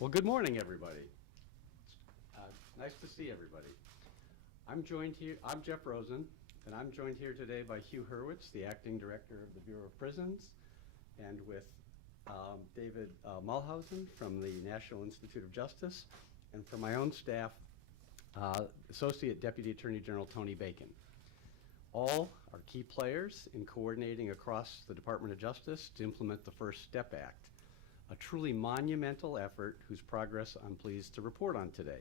Well, good morning, everybody. Nice to see everybody. I'm Jeff Rosen, and I'm joined here today by Hugh Hurwitz, the Acting Director of the Bureau of Prisons, and with David Mulhausen from the National Institute of Justice, and from my own staff, Associate Deputy Attorney General Tony Bacon. All are key players in coordinating across the Department of Justice to implement the First Step Act, a truly monumental effort whose progress I'm pleased to report on today.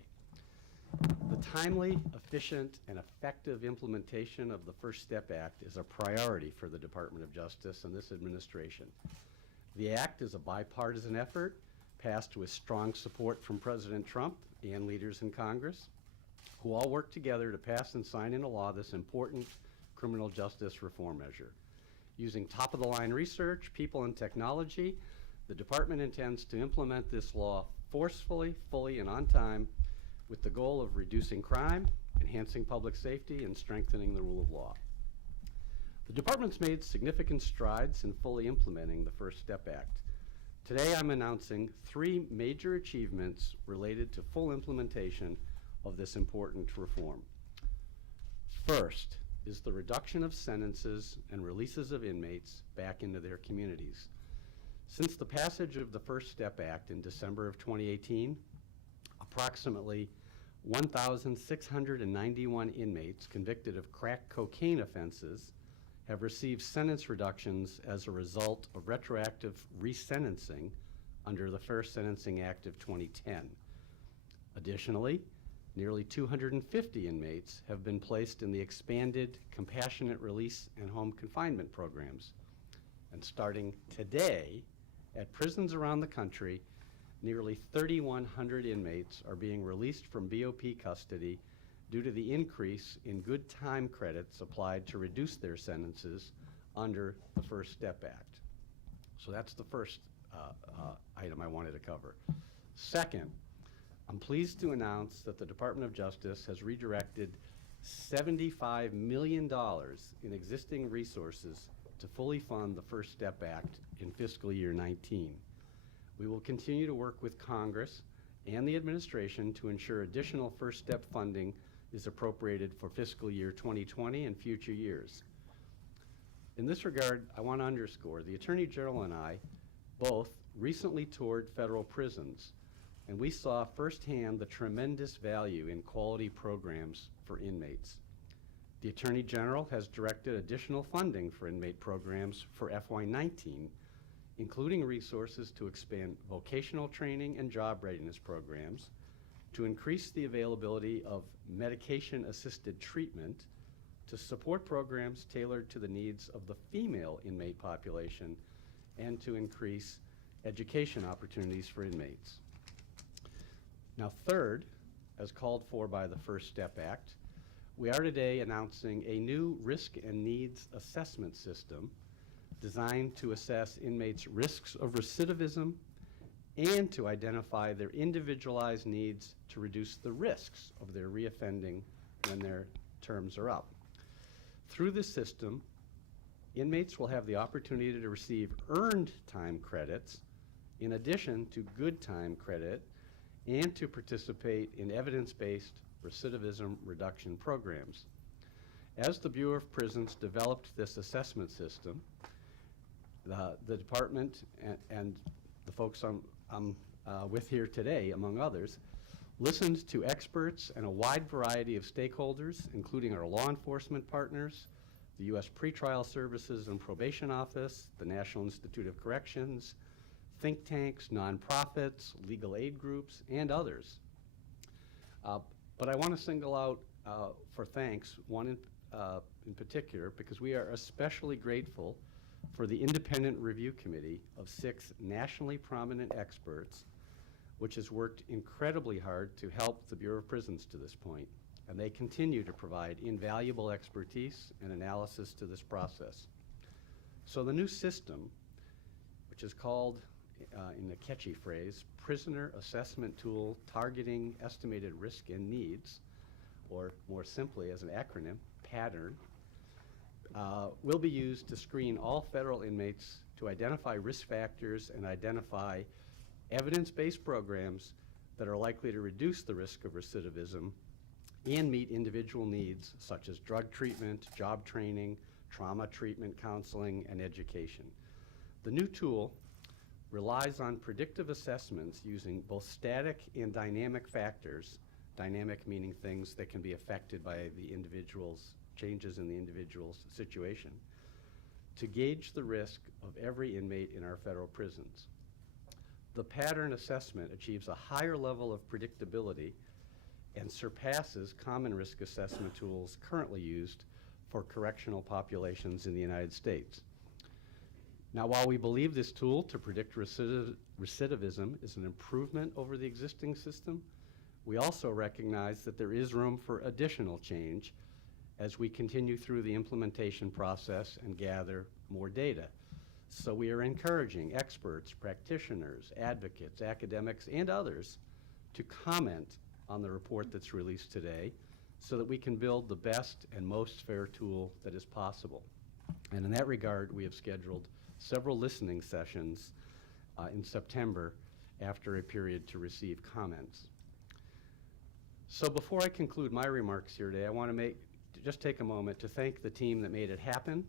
The timely, efficient, and effective implementation of the First Step Act is a priority for the Department of Justice and this administration. The act is a bipartisan effort passed with strong support from President Trump and leaders in Congress, who all work together to pass and sign into law this important criminal justice reform measure. Using top-of-the-line research, people, and technology, the department intends to implement this law forcefully, fully, and on time with the goal of reducing crime, enhancing public safety, and strengthening the rule of law. The department's made significant strides in fully implementing the First Step Act. Today I'm announcing 3 major achievements related to full implementation of this important reform. First is the reduction of sentences and releases of inmates back into their communities. Since the passage of the First Step Act in December of 2018, approximately 1,691 inmates convicted of crack cocaine offenses have received sentence reductions as a result of retroactive resentencing under the Fair Sentencing Act of 2010. Additionally, nearly 250 inmates have been placed in the expanded compassionate release and home confinement programs. And starting today, at prisons around the country, nearly 3,100 inmates are being released from BOP custody due to the increase in good time credits applied to reduce their sentences under the First Step Act. So that's the first item I wanted to cover. Second, I'm pleased to announce that the Department of Justice has redirected $75 million in existing resources to fully fund the First Step Act in fiscal year 19. We will continue to work with Congress and the administration to ensure additional First Step funding is appropriated for fiscal year 2020 and future years. In this regard, I want to underscore the Attorney General and I both recently toured federal prisons, and we saw firsthand the tremendous value in quality programs for inmates. The Attorney General has directed additional funding for inmate programs for FY19, including resources to expand vocational training and job readiness programs, to increase the availability of medication-assisted treatment, to support programs tailored to the needs of the female inmate population, and to increase education opportunities for inmates. Now, third, as called for by the First Step Act, we are today announcing a new risk and needs assessment system designed to assess inmates' risks of recidivism and to identify their individualized needs to reduce the risks of their reoffending when their terms are up. Through this system, inmates will have the opportunity to receive earned time credits in addition to good time credit and to participate in evidence-based recidivism reduction programs. As the Bureau of Prisons developed this assessment system, the department and the folks I'm with here today, among others, listened to experts and a wide variety of stakeholders, including our law enforcement partners, the U.S. Pretrial Services and Probation Office, the National Institute of Corrections, think tanks, nonprofits, legal aid groups, and others. But I want to single out for thanks one in particular, because we are especially grateful for the independent review committee of 6 nationally prominent experts, which has worked incredibly hard to help the Bureau of Prisons to this point. And they continue to provide invaluable expertise and analysis to this process. So the new system, which is called, in the catchy phrase, Prisoner Assessment Tool Targeting Estimated Risk and Needs, or more simply as an acronym, PATTERN, will be used to screen all federal inmates to identify risk factors and identify evidence-based programs that are likely to reduce the risk of recidivism and meet individual needs such as drug treatment, job training, trauma treatment, counseling, and education. The new tool relies on predictive assessments using both static and dynamic factors, dynamic meaning things that can be affected by the individual's changes in the individual's situation, to gauge the risk of every inmate in our federal prisons. The pattern assessment achieves a higher level of predictability and surpasses common risk assessment tools currently used for correctional populations in the United States. Now, while we believe this tool to predict recidivism is an improvement over the existing system, we also recognize that there is room for additional change as we continue through the implementation process and gather more data. So we are encouraging experts, practitioners, advocates, academics, and others to comment on the report that's released today so that we can build the best and most fair tool that is possible. And in that regard, we have scheduled several listening sessions in September after a period to receive comments. So before I conclude my remarks here today, I want to just take a moment to thank the team that made it happen,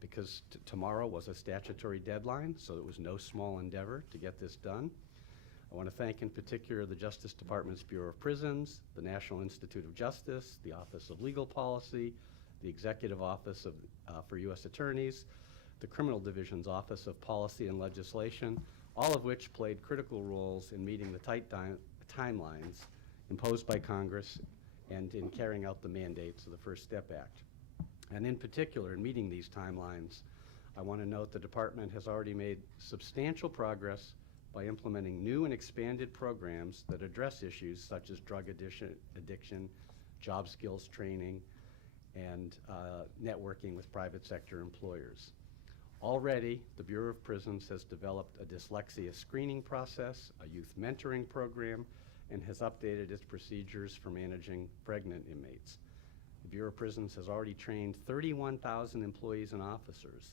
because tomorrow was a statutory deadline, so it was no small endeavor to get this done. I want to thank in particular the Justice Department's Bureau of Prisons, the National Institute of Justice, the Office of Legal Policy, the Executive Office for U.S. Attorneys, the Criminal Division's Office of Policy and Legislation, all of which played critical roles in meeting the tight timelines imposed by Congress and in carrying out the mandates of the First Step Act. And in particular, in meeting these timelines, I want to note the department has already made substantial progress by implementing new and expanded programs that address issues such as drug addiction, job skills training, and networking with private sector employers. Already, the Bureau of Prisons has developed a dyslexia screening process, a youth mentoring program, and has updated its procedures for managing pregnant inmates. The Bureau of Prisons has already trained 31,000 employees and officers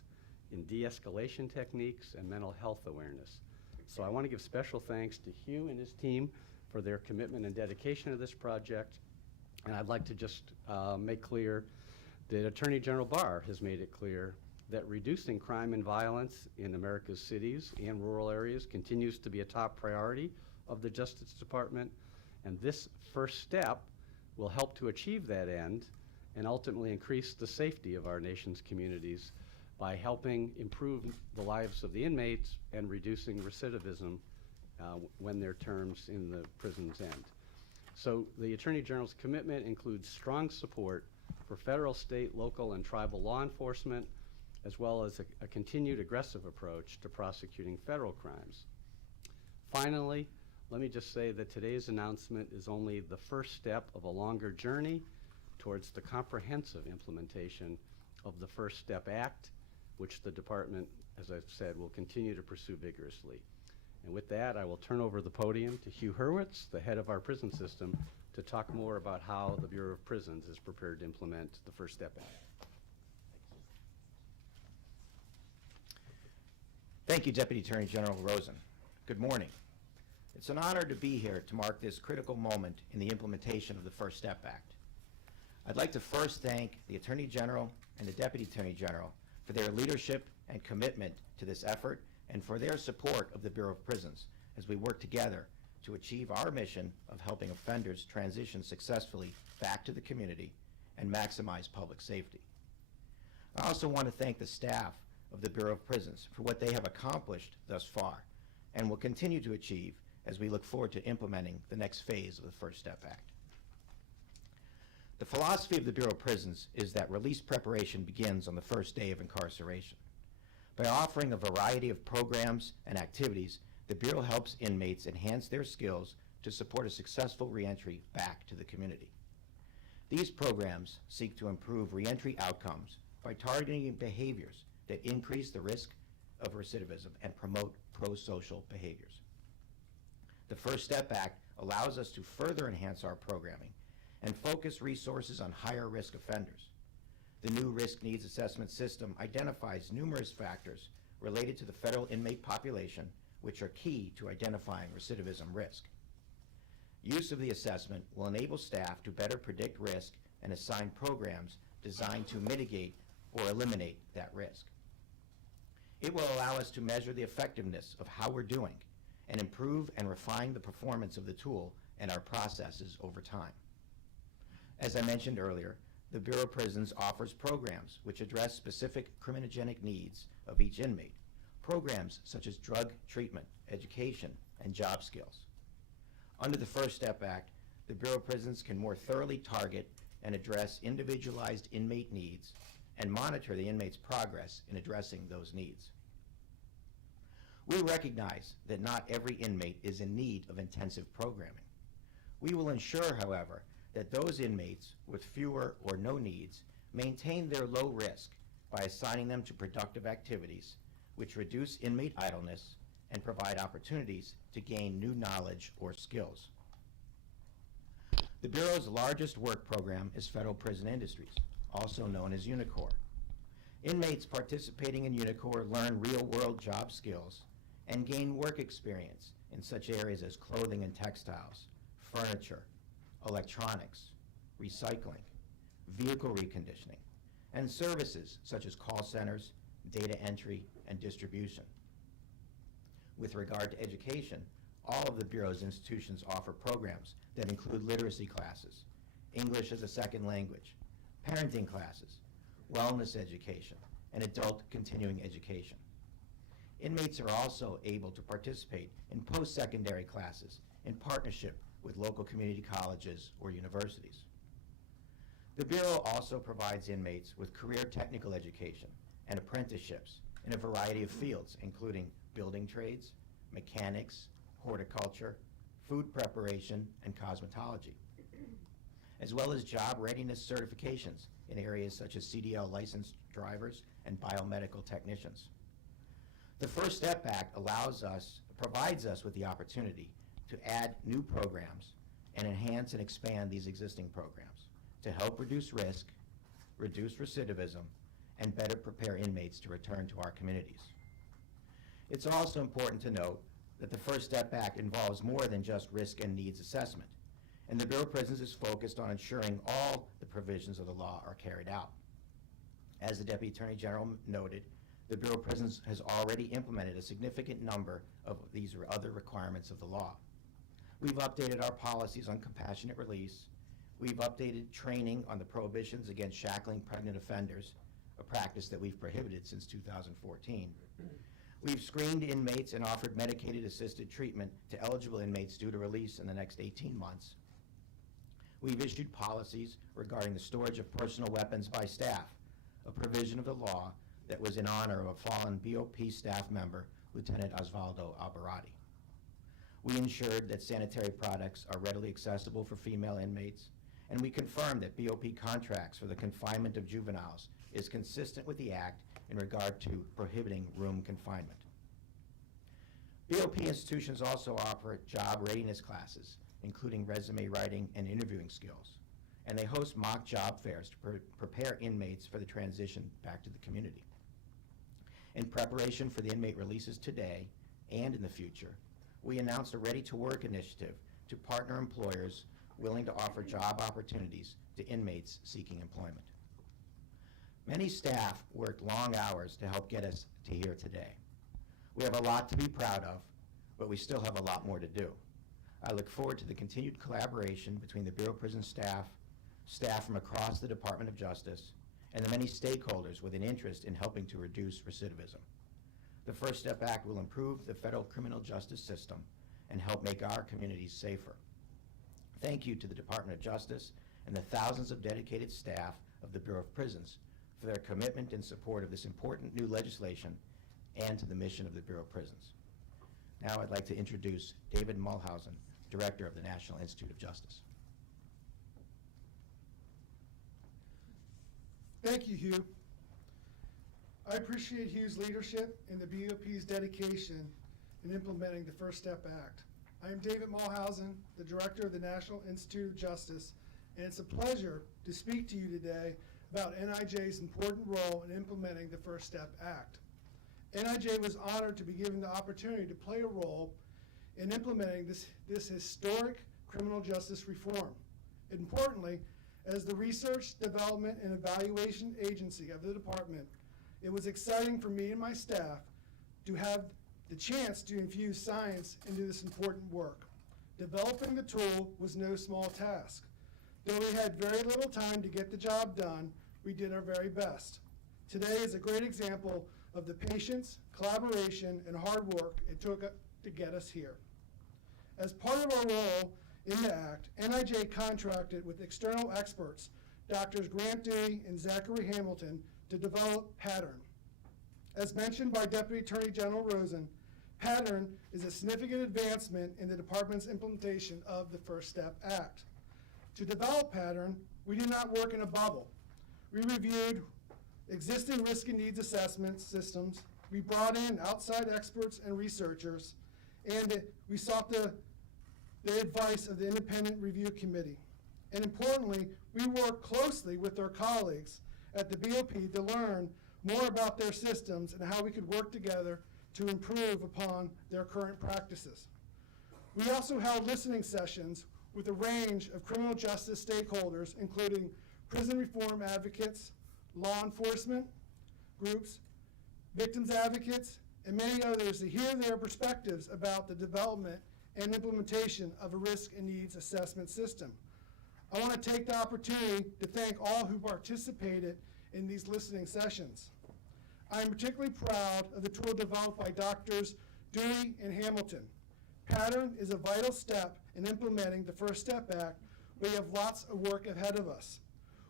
in de-escalation techniques and mental health awareness. So I want to give special thanks to Hugh and his team for their commitment and dedication to this project. And I'd like to just make clear that Attorney General Barr has made it clear that reducing crime and violence in America's cities and rural areas continues to be a top priority of the Justice Department. And this first step will help to achieve that end and ultimately increase the safety of our nation's communities by helping improve the lives of the inmates and reducing recidivism when their terms in the prisons end. So the Attorney General's commitment includes strong support for federal, state, local, and tribal law enforcement, as well as a continued aggressive approach to prosecuting federal crimes. Finally, let me just say that today's announcement is only the first step of a longer journey towards the comprehensive implementation of the First Step Act, which the department, as I've said, will continue to pursue vigorously. And with that, I will turn over the podium to Hugh Hurwitz, the head of our prison system, to talk more about how the Bureau of Prisons is prepared to implement the First Step Act. Thank you, Deputy Attorney General Rosen. Good morning. It's an honor to be here to mark this critical moment in the implementation of the First Step Act. I'd like to first thank the Attorney General and the Deputy Attorney General for their leadership and commitment to this effort and for their support of the Bureau of Prisons as we work together to achieve our mission of helping offenders transition successfully back to the community and maximize public safety. I also want to thank the staff of the Bureau of Prisons for what they have accomplished thus far and will continue to achieve as we look forward to implementing the next phase of the First Step Act. The philosophy of the Bureau of Prisons is that release preparation begins on the first day of incarceration. By offering a variety of programs and activities, the Bureau helps inmates enhance their skills to support a successful reentry back to the community. These programs seek to improve reentry outcomes by targeting behaviors that increase the risk of recidivism and promote pro-social behaviors. The First Step Act allows us to further enhance our programming and focus resources on higher risk offenders. The new risk needs assessment system identifies numerous factors related to the federal inmate population which are key to identifying recidivism risk. Use of the assessment will enable staff to better predict risk and assign programs designed to mitigate or eliminate that risk. It will allow us to measure the effectiveness of how we're doing and improve and refine the performance of the tool and our processes over time. As I mentioned earlier, the Bureau of Prisons offers programs which address specific criminogenic needs of each inmate, programs such as drug treatment, education, and job skills. Under the First Step Act, the Bureau of Prisons can more thoroughly target and address individualized inmate needs and monitor the inmate's progress in addressing those needs. We recognize that not every inmate is in need of intensive programming. We will ensure, however, that those inmates with fewer or no needs maintain their low risk by assigning them to productive activities which reduce inmate idleness and provide opportunities to gain new knowledge or skills. The Bureau's largest work program is Federal Prison Industries, also known as UNICOR. Inmates participating in UNICOR learn real-world job skills and gain work experience in such areas as clothing and textiles, furniture, electronics, recycling, vehicle reconditioning, and services such as call centers, data entry, and distribution. With regard to education, all of the Bureau's institutions offer programs that include literacy classes, English as a second language, parenting classes, wellness education, and adult continuing education. Inmates are also able to participate in post-secondary classes in partnership with local community colleges or universities. The Bureau also provides inmates with career technical education and apprenticeships in a variety of fields, including building trades, mechanics, horticulture, food preparation, and cosmetology, as well as job readiness certifications in areas such as CDL licensed drivers and biomedical technicians. The First Step Act provides us with the opportunity to add new programs and enhance and expand these existing programs to help reduce risk, reduce recidivism, and better prepare inmates to return to our communities. It's also important to note that the First Step Act involves more than just risk and needs assessment, and the Bureau of Prisons is focused on ensuring all the provisions of the law are carried out. As the Deputy Attorney General noted, the Bureau of Prisons has already implemented a significant number of these or other requirements of the law. We've updated our policies on compassionate release. We've updated training on the prohibitions against shackling pregnant offenders, a practice that we've prohibited since 2014. We've screened inmates and offered medicated assisted treatment to eligible inmates due to release in the next 18 months. We've issued policies regarding the storage of personal weapons by staff, a provision of the law that was in honor of a fallen BOP staff member, Lieutenant Osvaldo Albarati. We ensured that sanitary products are readily accessible for female inmates, and we confirmed that BOP contracts for the confinement of juveniles is consistent with the Act in regard to prohibiting room confinement. BOP institutions also offer job readiness classes, including resume writing and interviewing skills, and they host mock job fairs to prepare inmates for the transition back to the community. In preparation for the inmate releases today and in the future, we announced a Ready to Work initiative to partner employers willing to offer job opportunities to inmates seeking employment. Many staff worked long hours to help get us to here today. We have a lot to be proud of, but we still have a lot more to do. I look forward to the continued collaboration between the Bureau of Prison staff from across the Department of Justice, and the many stakeholders with an interest in helping to reduce recidivism. The First Step Act will improve the federal criminal justice system and help make our communities safer. Thank you to the Department of Justice and the thousands of dedicated staff of the Bureau of Prisons for their commitment and support of this important new legislation and to the mission of the Bureau of Prisons. Now I'd like to introduce David Mulhausen, Director of the National Institute of Justice. Thank you, Hugh. I appreciate Hugh's leadership and the BOP's dedication in implementing the First Step Act. I am David Mulhausen, the Director of the National Institute of Justice, and it's a pleasure to speak to you today about NIJ's important role in implementing the First Step Act. NIJ was honored to be given the opportunity to play a role in implementing this historic criminal justice reform. Importantly, as the research, development, and evaluation agency of the department, it was exciting for me and my staff to have the chance to infuse science into this important work. Developing the tool was no small task. Though we had very little time to get the job done, we did our very best. Today is a great example of the patience, collaboration, and hard work it took to get us here. As part of our role in the Act, NIJ contracted with external experts, Drs. Grant Dewey and Zachary Hamilton, to develop Pattern. As mentioned by Deputy Attorney General Rosen, Pattern is a significant advancement in the department's implementation of the First Step Act. To develop Pattern, we did not work in a bubble. We reviewed existing risk and needs assessment systems, we brought in outside experts and researchers, and we sought the advice of the Independent Review Committee. And importantly, we worked closely with our colleagues at the BOP to learn more about their systems and how we could work together to improve upon their current practices. We also held listening sessions with a range of criminal justice stakeholders, including prison reform advocates, law enforcement groups, victims advocates, and many others to hear their perspectives about the development and implementation of a risk and needs assessment system. I want to take the opportunity to thank all who participated in these listening sessions. I am particularly proud of the tool developed by Drs. Dewey and Hamilton. Pattern is a vital step in implementing the First Step Act, but we have lots of work ahead of us.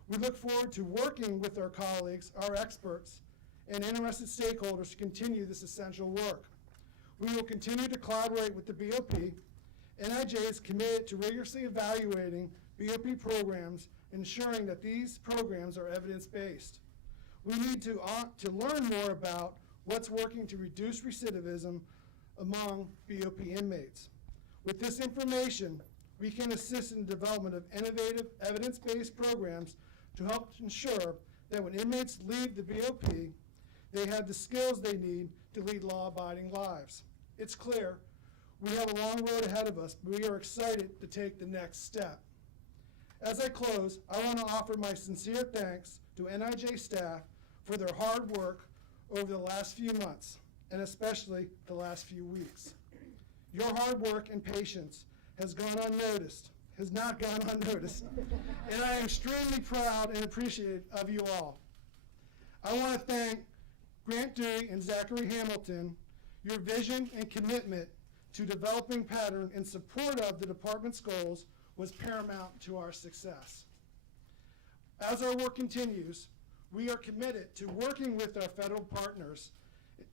We look forward to working with our colleagues, our experts, and interested stakeholders to continue this essential work. We will continue to collaborate with the BOP. NIJ is committed to rigorously evaluating BOP programs, ensuring that these programs are evidence-based. We need to learn more about what's working to reduce recidivism among BOP inmates. With this information, we can assist in the development of innovative, evidence-based programs to help ensure that when inmates leave the BOP, they have the skills they need to lead law-abiding lives. It's clear we have a long road ahead of us, but we are excited to take the next step. As I close, I want to offer my sincere thanks to NIJ staff for their hard work over the last few months, and especially the last few weeks. Your hard work and patience has not gone unnoticed, and I am extremely proud and appreciative of you all. I want to thank Grant Dewey and Zachary Hamilton. Your vision and commitment to developing Pattern in support of the department's goals was paramount to our success. As our work continues, we are committed to working with our federal partners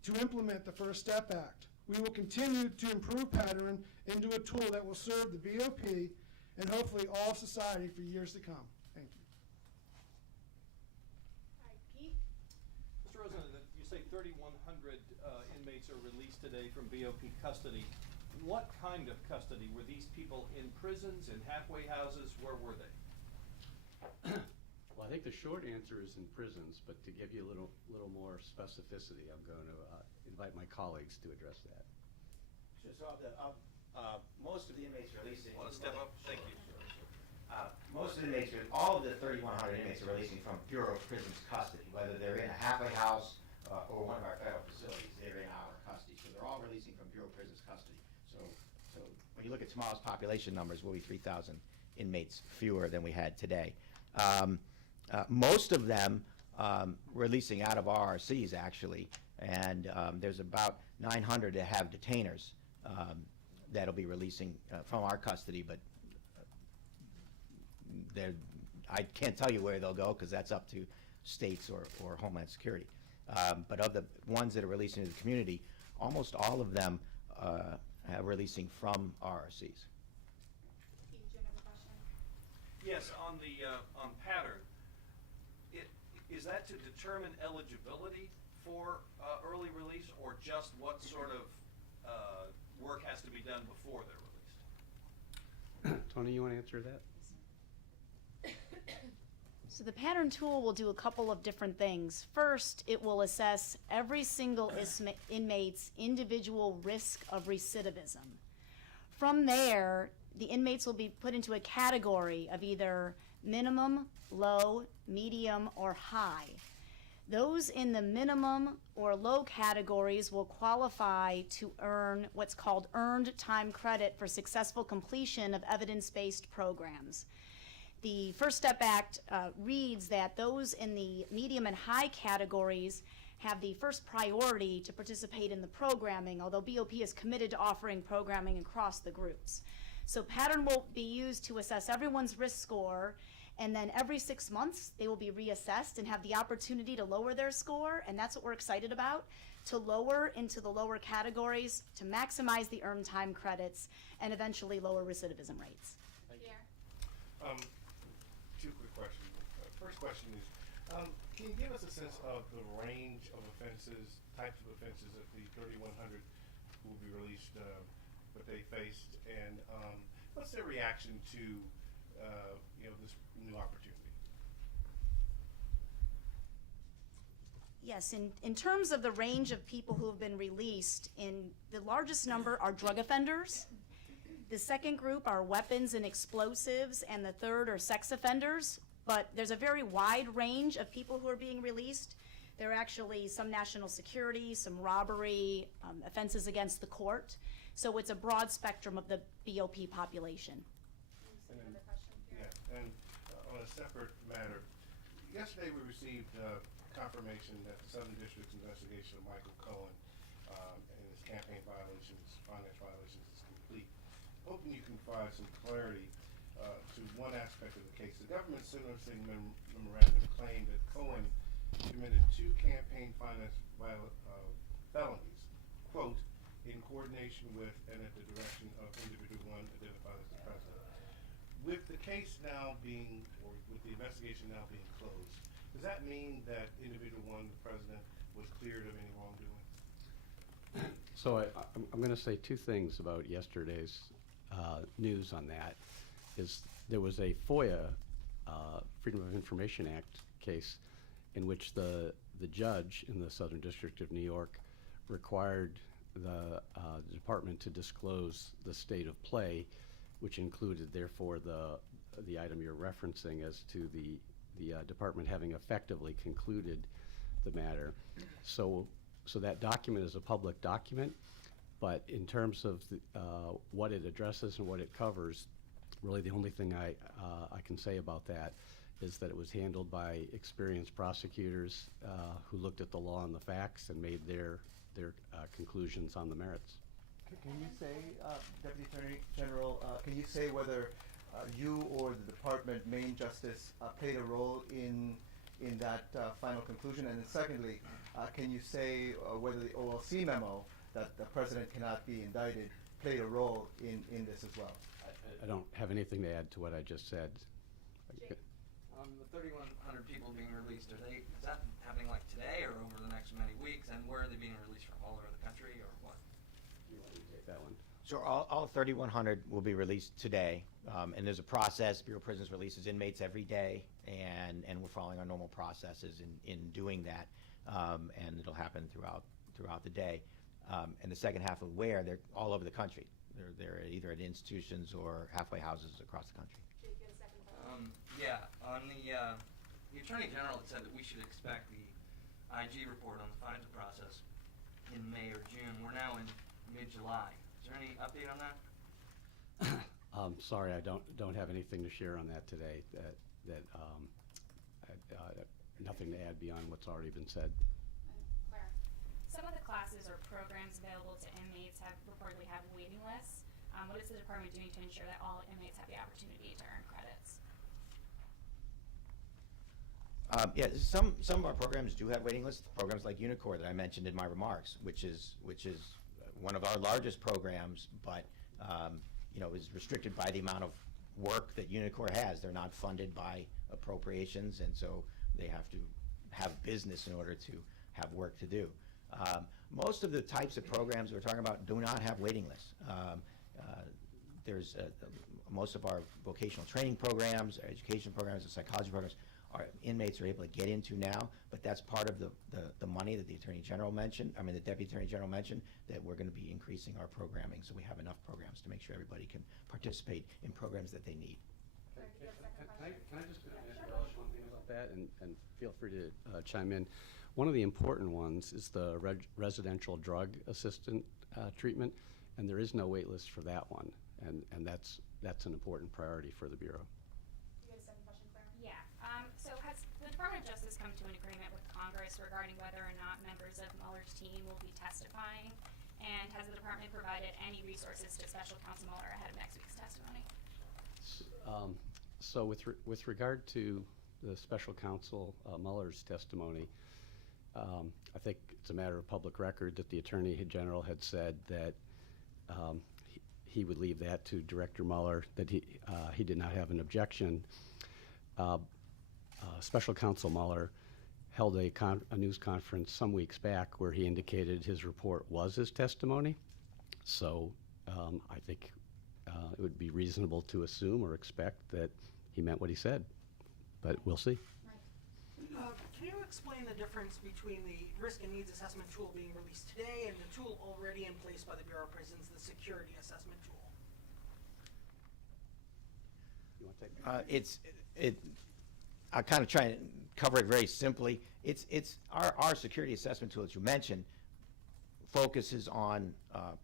to implement the First Step Act. We will continue to improve Pattern into a tool that will serve the BOP and hopefully all of society for years to come. Thank you. Hi, Pete. Mr. Rosen, you say 3,100 inmates are released today from BOP custody. What kind of custody? Were these people in prisons, in halfway houses? Where were they? Well, I think the short answer is in prisons, but to give you a little more specificity, I'm going to invite my colleagues to address that. Sure, so most of the inmates releasing. Want to step up? Thank you. Most of the inmates, all of the 3,100 inmates are releasing from Bureau of Prisons custody, whether they're in a halfway house or one of our federal facilities, they're in our custody. So they're all releasing from Bureau of Prisons custody. So when you look at tomorrow's population numbers, we'll be 3,000 inmates fewer than we had today. Most of them releasing out of RRCs, actually, and there's about 900 that have detainers that'll be releasing from our custody, but I can't tell you where they'll go because that's up to states or Homeland Security. But of the ones that are releasing to the community, almost all of them are releasing from RRCs. Pete, do you have a question? Yes, on the on Pattern, is that to determine eligibility for early release, or just what sort of work has to be done before they're released? Tony, you want to answer that? So the Pattern tool will do a couple of different things. First, it will assess every single inmate's individual risk of recidivism. From there, the inmates will be put into a category of either minimum, low, medium, or high. Those in the minimum or low categories will qualify to earn what's called earned time credit for successful completion of evidence-based programs. The First Step Act reads that those in the medium and high categories have the first priority to participate in the programming, although BOP is committed to offering programming across the groups. So Pattern will be used to assess everyone's risk score, and then every 6 months they will be reassessed and have the opportunity to lower their score, and that's what we're excited about, to lower into the lower categories, to maximize the earned time credits, and eventually lower recidivism rates. Two quick questions. First question is, can you give us a sense of the range of offenses, types of offenses that the 3,100 who will be released, what they faced, and what's their reaction to this new opportunity? Yes, in terms of the range of people who have been released, the largest number are drug offenders. The second group are weapons and explosives, and the third are sex offenders. but there's a very wide range of people who are being released. There are actually some national security, some robbery, offenses against the court. So it's a broad spectrum of the BOP population. Yeah, and on a separate matter, yesterday we received confirmation that the Southern District's investigation of Michael Cohen and his campaign violations, finance violations, is complete. Hoping you can provide some clarity to one aspect of the case. The government sentencing memorandum claimed that Cohen committed 2 campaign finance felonies, quote, in coordination with and at the direction of individual 1 identified as the president. With the case now being, or with the investigation now being closed, does that mean that individual 1, the president, was cleared of any wrongdoing? So I'm going to say 2 things about yesterday's news on that. Is there was a FOIA, Freedom of Information Act case, in which the judge in the Southern District of New York required the department to disclose the state of play, which included, therefore, the item you're referencing as to the department having effectively concluded the matter. So that document is a public document, but in terms of what it addresses and what it covers, really the only thing I can say about that is that it was handled by experienced prosecutors who looked at the law and the facts and made their conclusions on the merits. Can you say, Deputy Attorney General, can you say whether you or the department main justice played a role in that final conclusion? And then secondly, can you say whether the OLC memo that the president cannot be indicted played a role in this as well? I don't have anything to add to what I just said. The 3,100 people being released, is that happening like today or over the next many weeks? And where are they being released from, all over the country or what? You want to take that one? So all 3,100 will be released today, and there's a process. Bureau of Prisons releases inmates every day, and we're following our normal processes in doing that, and it'll happen throughout the day. And the second half of where, they're all over the country. They're either at institutions or halfway houses across the country. Yeah, on the Attorney General had said that we should expect the IG report on the FISA process in May or June. We're now in mid-July. Is there any update on that? Sorry, I don't have anything to share on that today. Nothing to add beyond what's already been said. Claire, some of the classes or programs available to inmates reportedly have waiting lists. What is the department doing to ensure that all inmates have the opportunity to earn credits? Yeah, some of our programs do have waiting lists. Programs like Unicore that I mentioned in my remarks, which is one of our largest programs, but is restricted by the amount of work that Unicore has. They're not funded by appropriations, and so they have to have business in order to have work to do. Most of the types of programs we're talking about do not have waiting lists. There's most of our vocational training programs, our education programs, and psychology programs, our inmates are able to get into now, but that's part of the money that the Attorney General mentioned, the Deputy Attorney General mentioned, that we're going to be increasing our programming so we have enough programs to make sure everybody can participate in programs that they need. Can I just embellish one thing about that, and feel free to chime in. One of the important ones is the residential drug assistant treatment, and there is no wait list for that one, and that's an important priority for the Bureau. You had a second question, Claire? Yeah. So has the Department of Justice come to an agreement with Congress regarding whether or not members of Mullers' team will be testifying? And has the department provided any resources to Special Counsel Muller ahead of next week's testimony? So with regard to the Special Counsel Mullers' testimony, I think it's a matter of public record that the Attorney General had said that he would leave that to Director Muller, that he did not have an objection. Special Counsel Muller held a news conference some weeks back where he indicated his report was his testimony. So I think it would be reasonable to assume or expect that he meant what he said, but we'll see. Can you explain the difference between the risk and needs assessment tool being released today and the tool already in place by the Bureau of Prisons, the security assessment tool? You want to take that? I'll kind of try and cover it very simply. It's our security assessment tool that you mentioned focuses on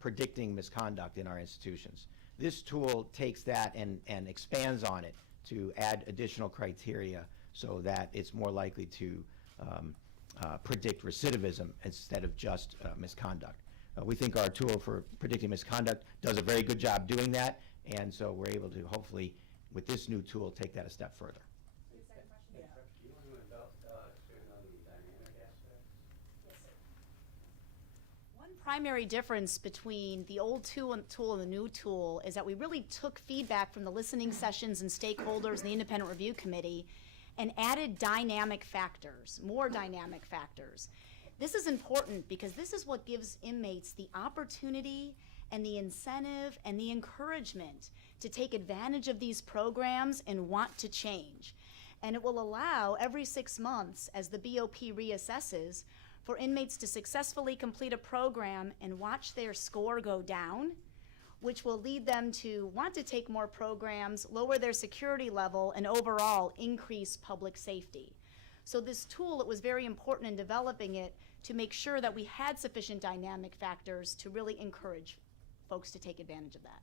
predicting misconduct in our institutions. This tool takes that and expands on it to add additional criteria so that it's more likely to predict recidivism instead of just misconduct. We think our tool for predicting misconduct does a very good job doing that, and so we're able to hopefully, with this new tool, take that a step further. Do you want to expand on the dynamic aspect? One primary difference between the old tool and the new tool is that we really took feedback from the listening sessions and stakeholders and the independent review committee and added dynamic factors, more dynamic factors. This is important because this is what gives inmates the opportunity and the incentive and the encouragement to take advantage of these programs and want to change. And it will allow every 6 months, as the BOP reassesses, for inmates to successfully complete a program and watch their score go down, which will lead them to want to take more programs, lower their security level, and overall increase public safety. So this tool, it was very important in developing it to make sure that we had sufficient dynamic factors to really encourage folks to take advantage of that.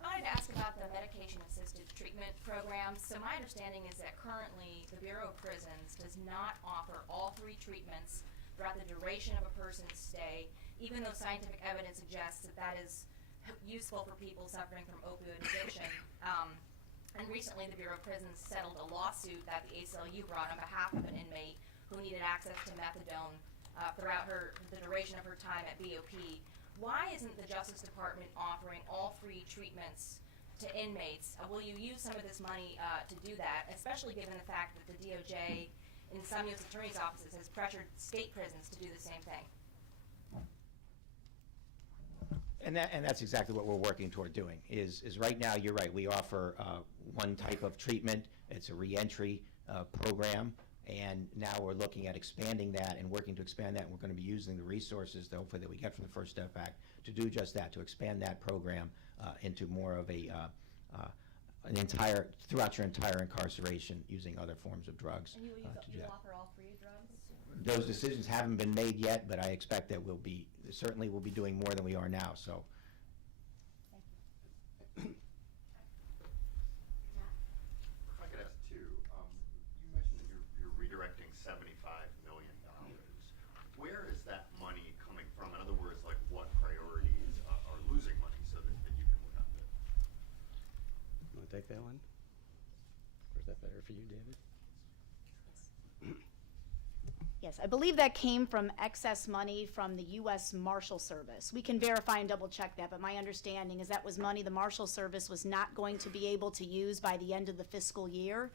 I wanted to ask about the medication-assisted treatment program. So my understanding is that currently the Bureau of Prisons does not offer all 3 treatments throughout the duration of a person's stay, even though scientific evidence suggests that that is useful for people suffering from opioid addiction. And recently the Bureau of Prisons settled a lawsuit that the ACLU brought on behalf of an inmate who needed access to methadone throughout the duration of her time at BOP. Why isn't the Justice Department offering all 3 treatments to inmates? Will you use some of this money to do that, especially given the fact that the DOJ in some U.S. attorneys' offices has pressured state prisons to do the same thing? And that's exactly what we're working toward doing, is right now, you're right, we offer one type of treatment. It's a reentry program, and now we're looking at expanding that and working to expand that, and we're going to be using the resources, hopefully, that we get from the First Step Act to do just that, to expand that program into more of throughout your entire incarceration, using other forms of drugs. And you to do that. offer all 3 drugs? Those decisions haven't been made yet, but I expect that certainly we'll be doing more than we are now, so. If I could ask too, you mentioned that you're redirecting $75 million. Where is that money coming from? In other words, like what priorities are losing money so that you can look at it? You want to take that one? Or is that better for you, David? Yes, I believe that came from excess money from the U.S. Marshal Service. We can verify and double check that, but my understanding is that was money the Marshal Service was not going to be able to use by the end of the fiscal year,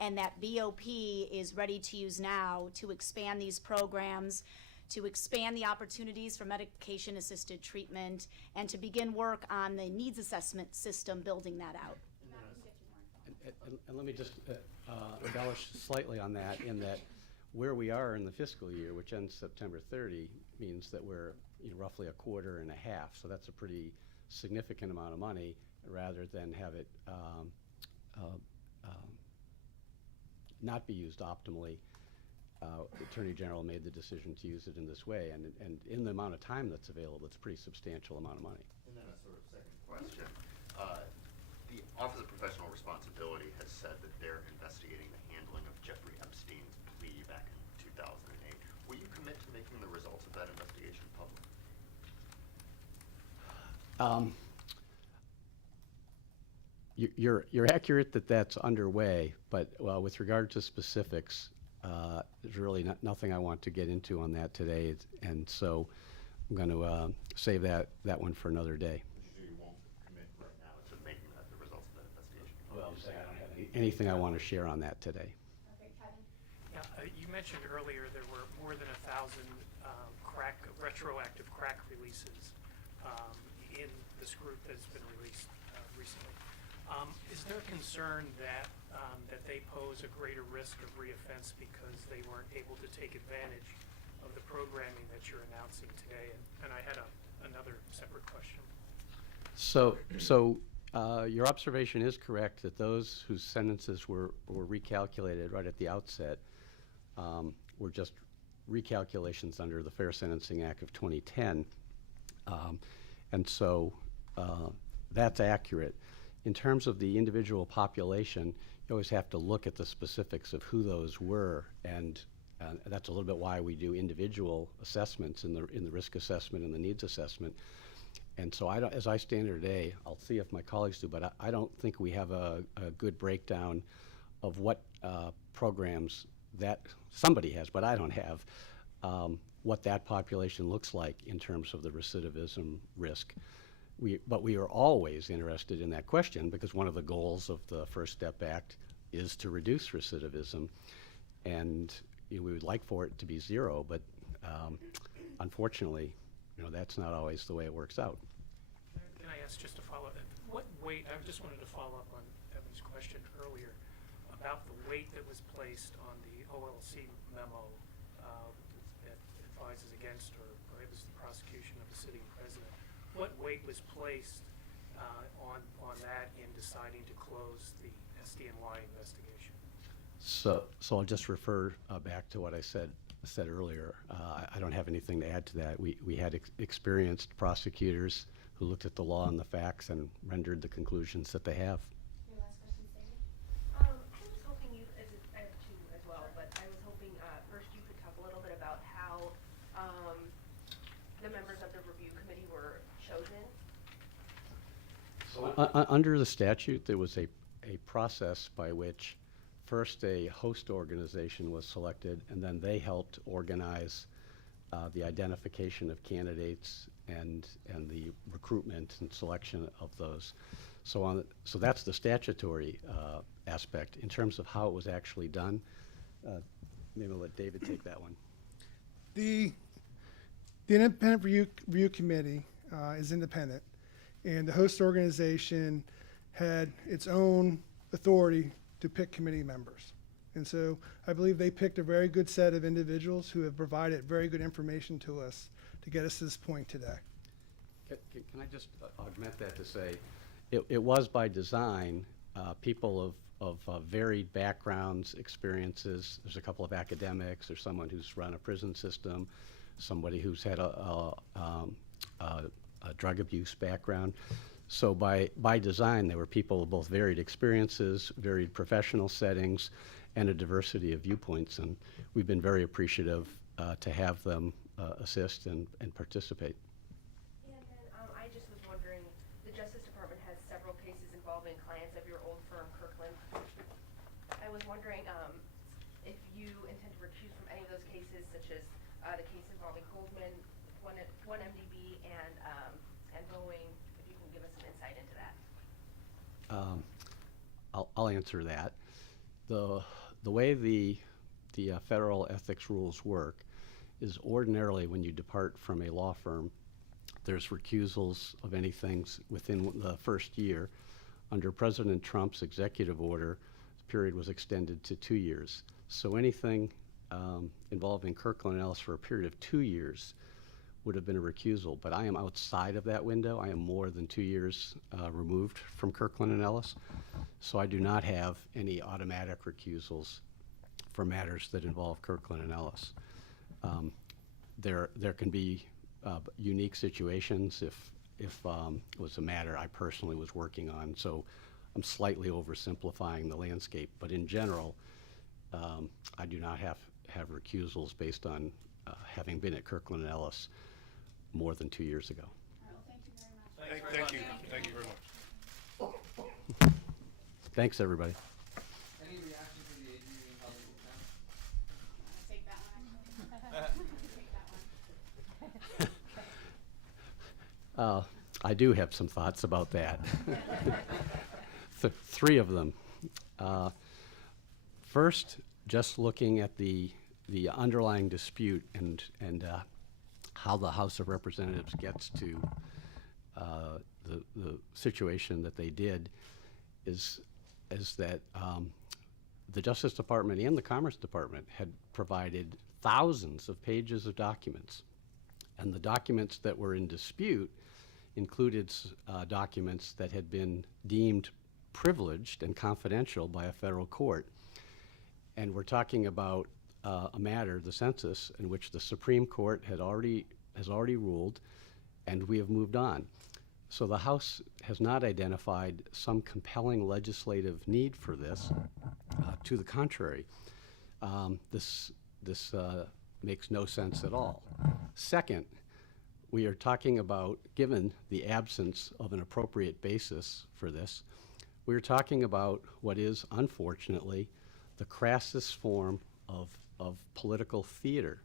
and that BOP is ready to use now to expand these programs, to expand the opportunities for medication-assisted treatment, and to begin work on the needs assessment system, building that out. And let me just embellish slightly on that, in that where we are in the fiscal year, which ends September 30, means that we're roughly a quarter and a half. So that's a pretty significant amount of money, rather than have it not be used optimally. The Attorney General made the decision to use it in this way, and in the amount of time that's available, it's a pretty substantial amount of money. And then a sort of second question. The Office of Professional Responsibility has said that they're investigating the handling of Jeffrey Epstein's plea back in 2008. Will you commit to making the results of that investigation public? You're accurate that that's underway, but with regard to specifics, there's really nothing I want to get into on that today, and so I'm going to save that one for another day. You won't commit right now to making the results of that investigation public? Well, I'm saying I don't have anything I want to share on that today. Yeah, you mentioned earlier there were more than 1,000 retroactive crack releases in this group that's been released recently. Is there concern that they pose a greater risk of reoffense because they weren't able to take advantage of the programming that you're announcing today? And I had another separate question. So Your observation is correct that those whose sentences were recalculated right at the outset were just recalculations under the Fair Sentencing Act of 2010. And so that's accurate. In terms of the individual population, you always have to look at the specifics of who those were, and that's a little bit why we do individual assessments in the risk assessment and the needs assessment. And so as I stand here today, I'll see if my colleagues do, but I don't think we have a good breakdown of what programs that somebody has, but I don't have, what that population looks like in terms of the recidivism risk. But we are always interested in that question because one of the goals of the First Step Act is to reduce recidivism. And we would like for it to be zero, but unfortunately, that's not always the way it works out. Can I ask just to follow up? What weight, I just wanted to follow up on Evan's question earlier about the weight that was placed on the OLC memo that advises against or prohibits the prosecution of the sitting president. What weight was placed on that in deciding to close the SDNY investigation? So I'll just refer back to what I said earlier. I don't have anything to add to that. We had experienced prosecutors who looked at the law and the facts and rendered the conclusions that they have. Your last question, Sandy? I was hoping I have two as well, but I was hoping first you could talk a little bit about how the members of the review committee were chosen. So under the statute, there was a process by which first a host organization was selected, and then they helped organize the identification of candidates and the recruitment and selection of those. So that's the statutory aspect. In terms of how it was actually done, maybe I'll let David take that one. The independent review committee is independent, and the host organization had its own authority to pick committee members. And so I believe they picked a very good set of individuals who have provided very good information to us to get us to this point today. Can I just augment that to say, it was by design, people of varied backgrounds, experiences. There's a couple of academics, there's someone who's run a prison system, somebody who's had a drug abuse background. So by design, there were people of both varied experiences, varied professional settings, and a diversity of viewpoints. And we've been very appreciative to have them assist and participate. And then I just was wondering, the Justice Department has several cases involving clients of your old firm, Kirkland. I was wondering if you intend to recuse from any of those cases, such as the case involving Goldman, one MDB, and Boeing. If you can give us some insight into that. I'll answer that. The way the federal ethics rules work is ordinarily when you depart from a law firm, there's recusals of anything within the first year. Under President Trump's executive order, the period was extended to 2 years. So anything involving Kirkland & Ellis for a period of 2 years would have been a recusal, but I am outside of that window. I am more than 2 years removed from Kirkland & Ellis, so I do not have any automatic recusals for matters that involve Kirkland & Ellis. There can be unique situations if it was a matter I personally was working on, so I'm slightly oversimplifying the landscape, but in general, I do not have recusals based on having been at Kirkland & Ellis more than 2 years ago. Thank you. Thank you very much. Thanks, everybody. Any reaction to the AG being held in contempt? Take that one. I do have some thoughts about that. Three of them. First, just looking at the underlying dispute and how the House of Representatives gets to the situation that they did is that the Justice Department and the Commerce Department had provided thousands of pages of documents. And the documents that were in dispute included documents that had been deemed privileged and confidential by a federal court. And we're talking about a matter, the census, in which the Supreme Court has already ruled, and we have moved on. So the House has not identified some compelling legislative need for this. To the contrary, this makes no sense at all. Second, we are talking about, given the absence of an appropriate basis for this, we're talking about what is, unfortunately, the crassest form of political theater.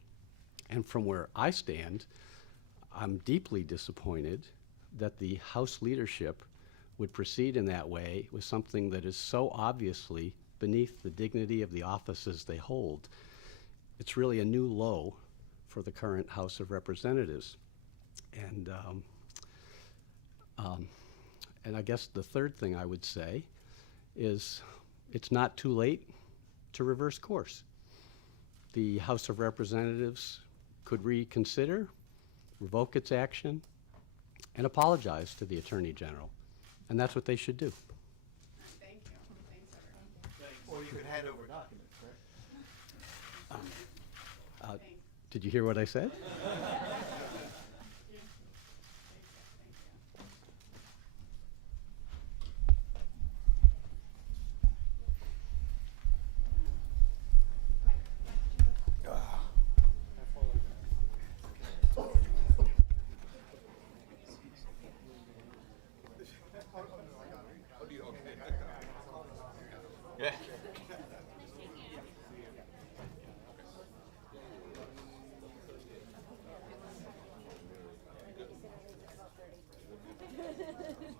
And from where I stand, I'm deeply disappointed that the House leadership would proceed in that way with something that is so obviously beneath the dignity of the offices they hold. It's really a new low for the current House of Representatives. And I guess the third thing I would say is it's not too late to reverse course. The House of Representatives could reconsider, revoke its action, and apologize to the Attorney General. And that's what they should do. Thank you. Thanks, everyone. Or you could hand over documents, right? Did you hear what I said?